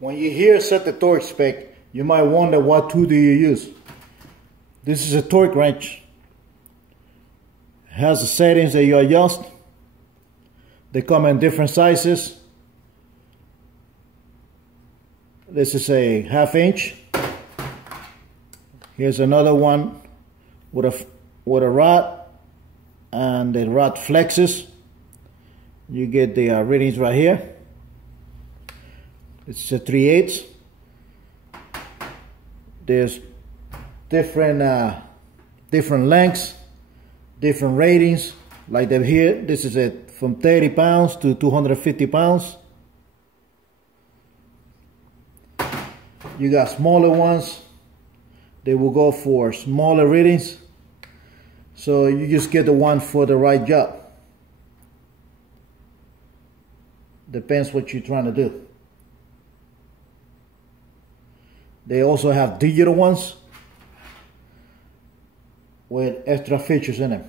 When you hear set the torque spec, you might wonder what tool do you use. This is a torque wrench. It has the settings that you adjust. They come in different sizes. This is a 1/2 inch. Here's another one with a rod, and the rod flexes. You get the readings right here. It's a 3/8. There's different lengths, different ratings. Like them here, this is from 30 pounds to 250 pounds. You got smaller ones. They will go for smaller readings. So you just get the one for the right job. Depends what you're trying to do. They also have digital ones with extra features in them.